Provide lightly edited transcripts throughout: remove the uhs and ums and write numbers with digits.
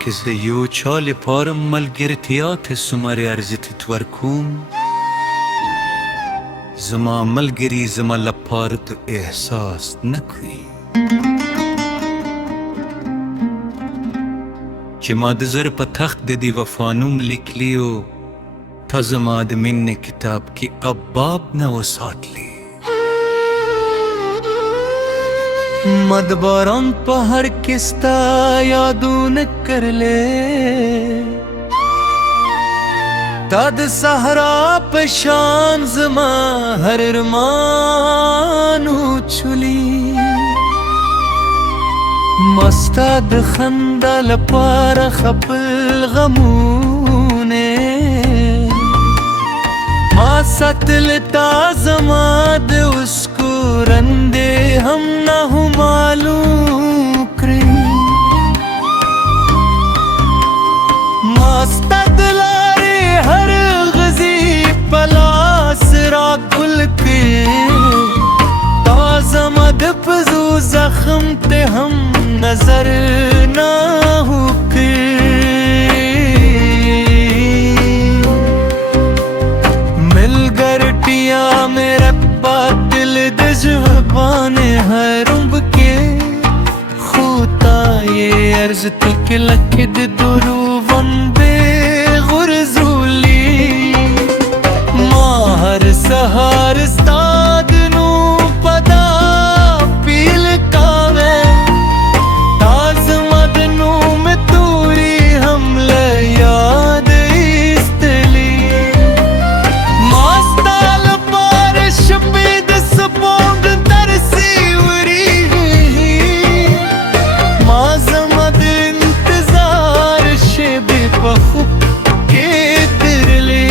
herkese çali parım malgertiyat sumari arzit twerkum zama malgeri zama laparat ihsas nakwi Cemaat zar pa takht dedi wafanum लिख लियो था जमाद मिन्ने किताब की अब्बाब न वो साथ ली मदबारां पहाड़ किस्ता यादों न कर ले तद सहरा पशान जमा हर रमानू चुली मस्ताद खंदल पार खपल गमूने सतलता जमाद उसको रंदे हम न हो मालूम मस्तदलारे हर गजी पलास राकुल के ताजमद पजू जख्म ते हम नजर ना हो मेरा दिल दजवाने हरुब के खूता ये अर्ज तक लखद दुरुवन बेगुरजूली माहर सहार स्ताद नू पदा पील कावे ताज मदनू में तूरी हमले याद इस्तली शबीद सपोंग तरसीवरी माज़मद इंतजार शेबे पखुब के तिरले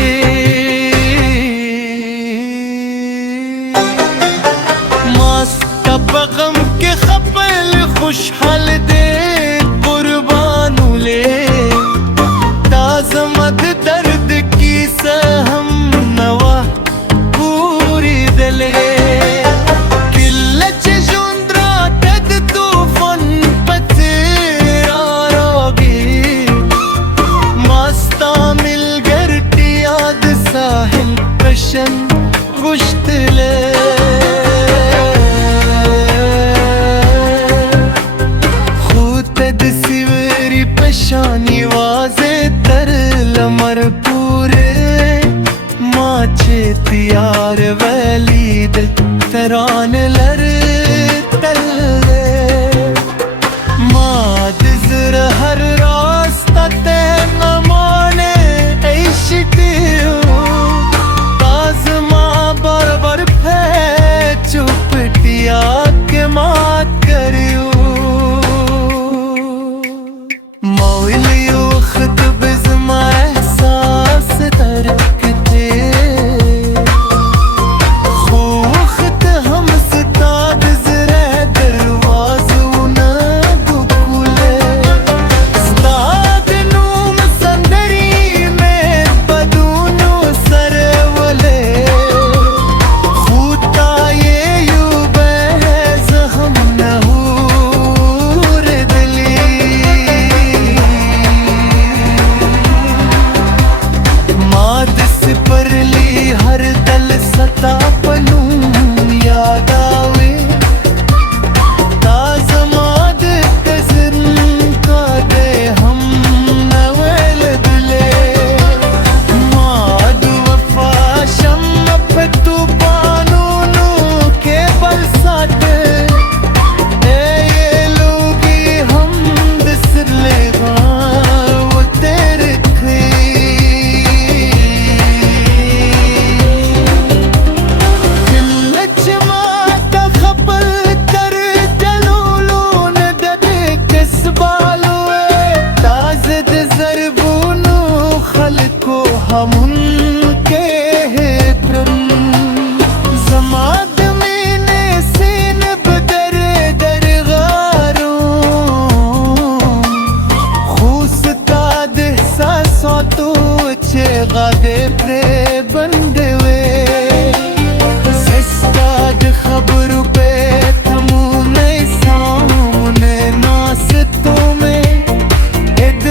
मास्ता बगम के खपल खुशहाल दे कुर्बानू ले ताज़मद दर्द की सहम नवा गुश्तले खूतद सिवरी पशानी वाजे तर लमर पूरे माचे तियार वलीद तरान लर तल्ले माद जर हर रास्ता ते नमाने ऐशिते चुपटिया के मात करियो मौलियो खुद बिज़मा एहसास तरकते खूख्त हम सताद जरे दरवाज़ो न दुकुले स्ताद नूम संदरी में बदूनो सरवले हर दल सता पनू याद आवे ताजमाद कज़न का दे हम नवल दिले माद वफा शम पे तू पानूनू के बरसात ये लोगी हम दिसर ले वो तेरे हम उनके जमात में सीन बदर दरगारों खूसता दिसा सो चे गादे प्रे बंदवे सस्ताद खबर पे तमू नहीं सामने नास तुम्हें इद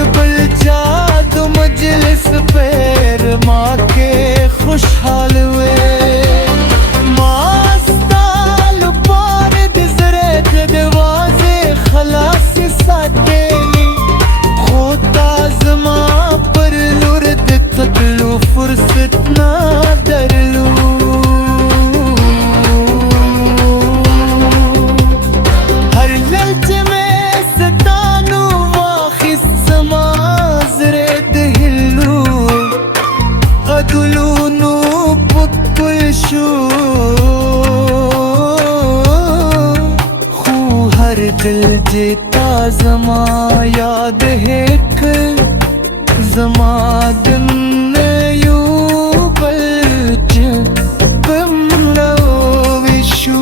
मेरे दिल जेता जमा याद है जमा दिन यू बल्च बमलो विशु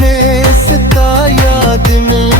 में सता याद में